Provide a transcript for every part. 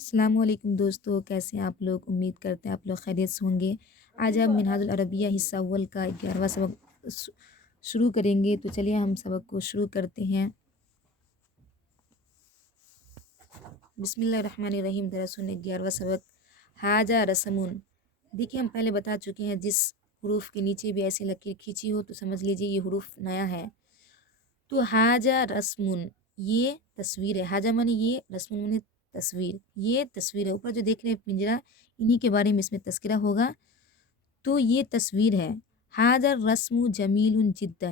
السلام علیکم دوستو، کیسے ہیں آپ لوگ؟ امید کرتے ہیں آپ لوگ خیریت سے ہوں گے۔ آج ہم منہاج العربیہ حصہ اول کا 11واں سبق شروع کریں گے، تو چلیے ہم سبق کو شروع کرتے ہیں۔ بسم اللہ الرحمن الرحیم۔ درس 11واں سبق حاجہ رسمون۔ دیکھیے ہم پہلے بتا چکے ہیں، جس حروف کے نیچے بھی ایسی لکیر کھینچی ہو تو سمجھ لیجیے یہ حروف نیا ہے۔ تو حاجہ رسمون یہ تصویر ہے، حاجہ معنی یہ، رسمون معنی تصویر، یہ تصویر ہے۔ اوپر جو دیکھ رہے ہیں پنجرہ، انہی کے بارے میں اس میں تذکرہ ہوگا۔ تو یہ تصویر ہے، حاجہ الرسم جمیل جدا،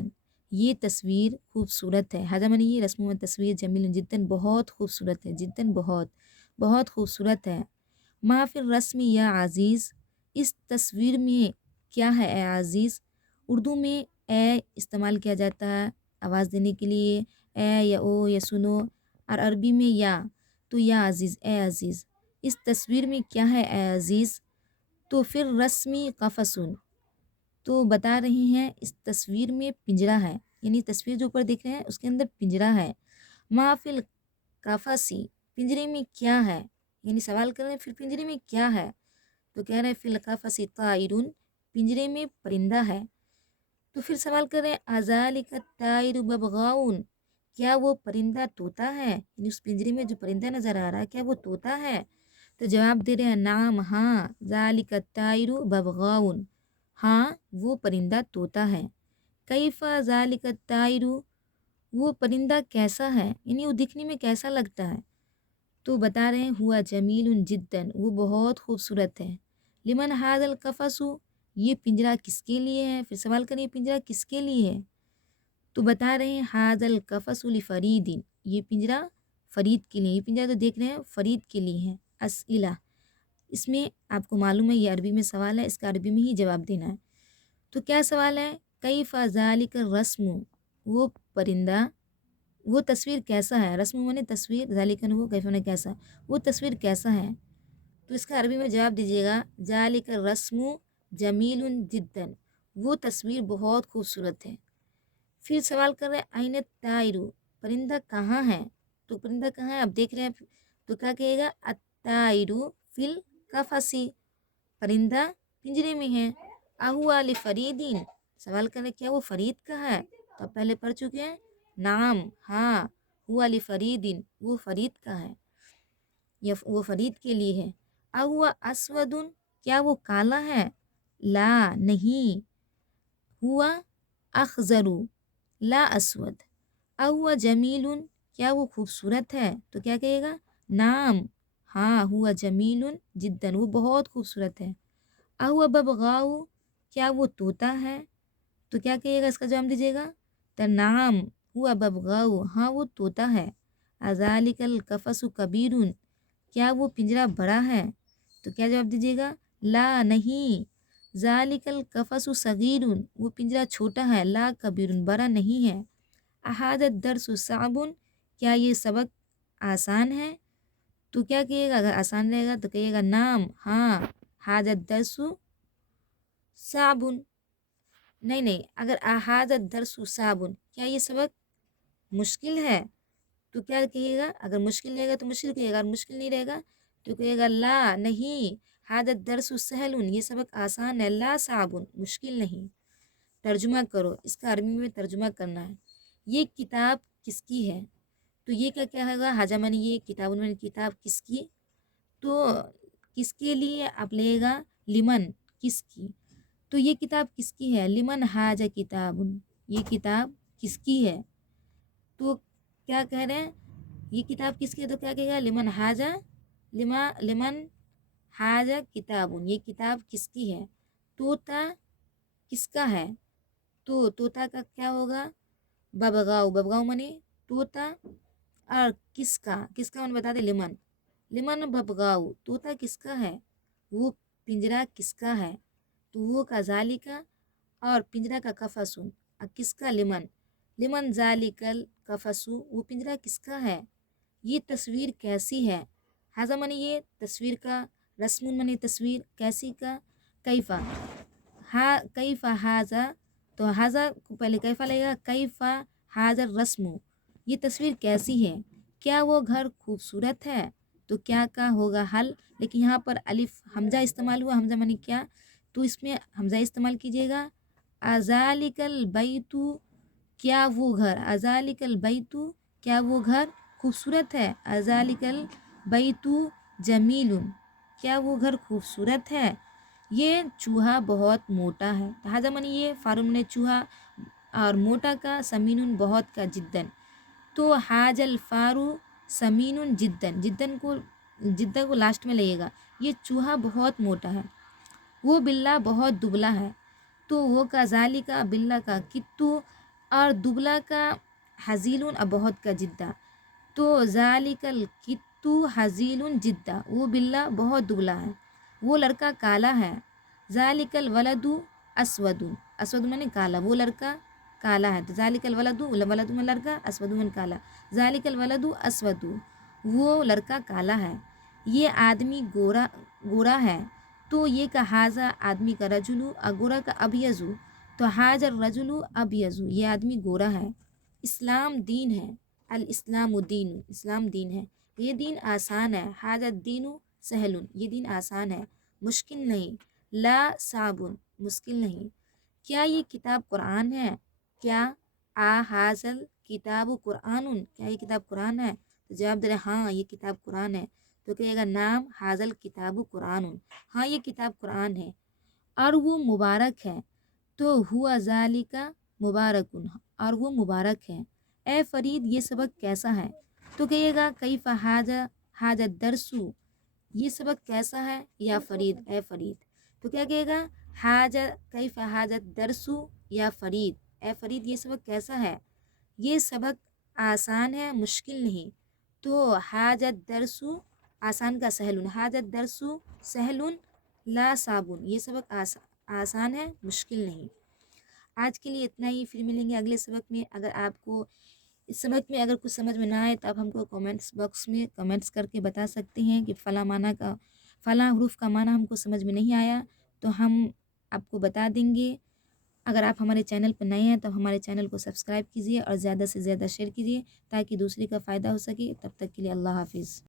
یہ تصویر خوبصورت ہے۔ حاجہ معنی یہ، رسم میں تصویر، جمیل جدا بہت خوبصورت ہے، جدا بہت خوبصورت ہے۔ ما فی الرسم یا عزیز، اس تصویر میں کیا ہے اے عزیز؟ اردو میں اے استعمال کیا جاتا ہے آواز دینے کے لیے، اے یا او یا سنو، اور عربی میں یا، تو یا عزیز، اے عزیز، اس تصویر میں کیا ہے اے عزیز؟ تو پھر رسمی قفصن، تو بتا رہے ہیں اس تصویر میں پنجرہ ہے، یعنی تصویر جو اوپر دیکھ رہے ہیں اس کے اندر پنجرہ ہے۔ ما فی القفص، پنجرے میں کیا ہے، یعنی سوال کر رہے ہیں پھر پنجرے میں کیا ہے، تو کہہ رہے ہیں فی القفص طائر، پنجرے میں پرندہ ہے۔ تو پھر سوال کر رہے ہیں اذالک الطائر ببغاؤن، کیا وہ پرندہ طوطا ہے، یعنی اس پنجرے میں جو پرندہ نظر آ رہا ہے کیا وہ طوطا ہے؟ تو جواب دے رہے ہیں نعم، ہاں، ذالک الطائر ببغاؤن، ہاں وہ پرندہ طوطا ہے۔ کیف ذالک الطائر، وہ پرندہ کیسا ہے، یعنی وہ دکھنے میں کیسا لگتا ہے؟ تو بتا رہے ہیں ہوا جمیل جدا، وہ بہت خوبصورت ہے۔ لمن ھذا القفص، یہ پنجرہ کس کے لیے ہے؟ پھر سوال کریں پنجرہ کس کے لیے ہے؟ تو بتا رہے ہیں ھذا القفص لفرید، یہ پنجرہ فرید کے لیے، یہ پنجرہ تو دیکھ رہے ہیں فرید کے لیے ہے۔ اسئلہ، اس میں آپ کو معلوم ہے یہ عربی میں سوال ہے، اس کا عربی میں ہی جواب دینا ہے۔ تو کیا سوال ہے؟ کیف ذالک الرسم، وہ پرندہ، وہ تصویر کیسا ہے؟ رسم معنی تصویر، ذالک وہ، کیف معنی کیسا، وہ تصویر کیسا ہے؟ تو اس کا عربی میں جواب دیجیے گا ذالک الرسم جمیل جدا، وہ تصویر بہت خوبصورت ہے۔ پھر سوال کر رہے ہیں این الطائر، پرندہ کہاں ہے؟ تو پرندہ کہاں ہے آپ دیکھ رہے ہیں، تو کیا کہے گا الطائر فی القفص، پرندہ پنجرے میں ہے۔ اہو لفرید، سوال کر رہے کیا وہ فرید کا ہے؟ تو آپ پہلے پڑھ چکے ہیں نعم، ہاں، ہوا لفرید، وہ فرید کا ہے، یا وہ فرید کے لیے ہے۔ اہو اسود، کیا وہ کالا ہے؟ لا نہیں، ہوا اخضر لا اسود۔ اہو جمیل، کیا وہ خوبصورت ہے؟ تو کیا کہے گا نعم، ہاں، ہوا جمیل جدا، وہ بہت خوبصورت ہے۔ اہو ببغاؤ، کیا وہ طوطا ہے؟ تو کیا کہے گا اس کا جواب دیجیے گا تو نعم ہوا ببغاؤ، ہاں وہ طوطا ہے۔ اذالک القفص کبیر، کیا وہ پنجرہ بڑا ہے؟ تو کیا جواب دیجیے گا لا نہیں، ذالک القفص صغیر، وہ پنجرہ چھوٹا ہے، لا کبیر بڑا نہیں ہے۔ احاذا الدرس صعب، کیا یہ سبق آسان ہے؟ تو کیا کہیے گا اگر آسان رہے گا تو کہیے گا نعم، ہاں، ھذا الدرس صعب، نہیں، اگر احاذا الدرس صعب، کیا یہ سبق مشکل ہے؟ تو کیا کہیے گا، اگر مشکل رہے گا تو مشکل کہیے گا، اگر مشکل نہیں رہے گا تو کہے گا لا نہیں، ھذا الدرس سہل، یہ سبق آسان ہے، لا صعب مشکل نہیں۔ ترجمہ کرو، اس کا عربی میں ترجمہ کرنا ہے۔ یہ کتاب کس کی ہے؟ تو یہ کیا ہوگا، حاجہ معنی یہ، کتاب معنی کتاب کس کی، تو کس کے لیے آپ لے گا لمن، کس کی، تو یہ کتاب کس کی ہے؟ لمن حاجہ کتاب، یہ کتاب کس کی ہے؟ تو کیا کہہ رہے ہیں یہ کتاب کس کی ہے؟ تو کیا کہے گا لمن حاجہ، لمن حاجہ کتاب، یہ کتاب کس کی ہے؟ طوطا کس کا ہے؟ تو طوطا کا کیا ہوگا ببغاؤ، ببغاؤ منی طوطا، اور کس کا من بتا دے لمن ببغاؤ، طوطا کس کا ہے، وہ پنجرہ کس کا ہے؟ تو وہ کا ذالکا، اور پنجرہ کا قفص، اور کس کا لمن ذالک القفص، وہ پنجرہ کس کا ہے؟ یہ تصویر کیسی ہے؟ حاضہ منی یہ تصویر کا، رسم منی تصویر، کیسی کا، کیفا، کیفا حاضہ، تو حاضہ کو پہلے کیفا لگے گا، کیفا حاضہ الرسم، یہ تصویر کیسی ہے؟ کیا وہ گھر خوبصورت ہے؟ تو کیا کا ہوگا حل، لیکن یہاں پر الف حمزہ استعمال ہوا، حمزہ معنی کیا، تو اس میں حمزہ استعمال کیجیے گا، ازالک البیت، کیا وہ گھر، ازالک البیت، کیا وہ گھر خوبصورت ہے، ازالک البیت جمیل، کیا وہ گھر خوبصورت ہے، یہ چوہا بہت موٹا ہے، حاضہ منی یہ فارم نے چوہا، اور موٹا کا، سمین بہت کا، جدن، تو حاج الفارو سمین جدن، جدن کو لاسٹ میں لگے گا، یہ چوہا بہت موٹا ہے، وہ بلّا بہت دبلا ہے، تو وہ کا ذالی کا، بلّا کا کتو، اور دبلا کا حزیل اور بہت کا جدہ، تو ذالک الکتو حزیل جدہ، وہ بلّا بہت دبلا ہے، وہ لڑکا کالا ہے، ذالک الولد اسود، اسود میں نے کالا، وہ لڑکا کالا ہے، تو ذالک الولد، ولد میں لڑکا، اسود میں کالا، ذالک الولد اسود، وہ لڑکا کالا ہے، یہ آدمی گورا ہے، تو یہ کا حاضہ آدمی کا رجلو، اور گورا کا ابیضو، تو حاج الرجل ابیض، یہ آدمی گورا ہے، اسلام دین ہے، الاسلام دین، اسلام دین ہے، یہ دین آسان ہے، حاج الدین سہل، یہ دین آسان ہے، مشکل نہیں، لا صعب، مشکل نہیں، کیا یہ کتاب قرآن ہے، کیا حاصل کتاب قرآن، کیا یہ کتاب قرآن ہے، تو جواب دے رہے ہاں یہ کتاب قرآن ہے، تو کہے گا نام حاصل کتاب قرآن، ہاں یہ کتاب قرآن ہے، اور وہ مبارک ہے، تو ہوا ذالک مبارکن، اور وہ مبارک ہے، اے فرید یہ سبق کیسا ہے، تو کہے گا کیف حاج الدرسو، یہ سبق کیسا ہے یا فرید، اے فرید، تو کیا کہے گا کیف حاج الدرسو یا فرید، اے فرید یہ سبق کیسا ہے، یہ سبق آسان ہے مشکل نہیں، تو حاج الدرسو آسان کا سہل، حاج الدرسو سہل لا صابن، یہ سبق آسان ہے مشکل نہیں۔ آج کے لیے اتنا ہی، پھر ملیں گے اگلے سبق میں۔ اگر آپ کو اس سبق میں اگر کچھ سمجھ میں نہ آئے تو آپ ہم کو کامنٹس باکس میں کامنٹس کر کے بتا سکتے ہیں کہ فلاں حروف کا معنی ہم کو سمجھ میں نہیں آیا، تو ہم آپ کو بتا دیں گے۔ اگر آپ ہمارے چینل پر نئے ہیں تو ہمارے چینل کو سبسکرائب کیجیے اور زیادہ سے زیادہ شیئر کیجیے تاکہ دوسرے کا فائدہ ہو سکے۔ تب تک کے لیے اللہ حافظ۔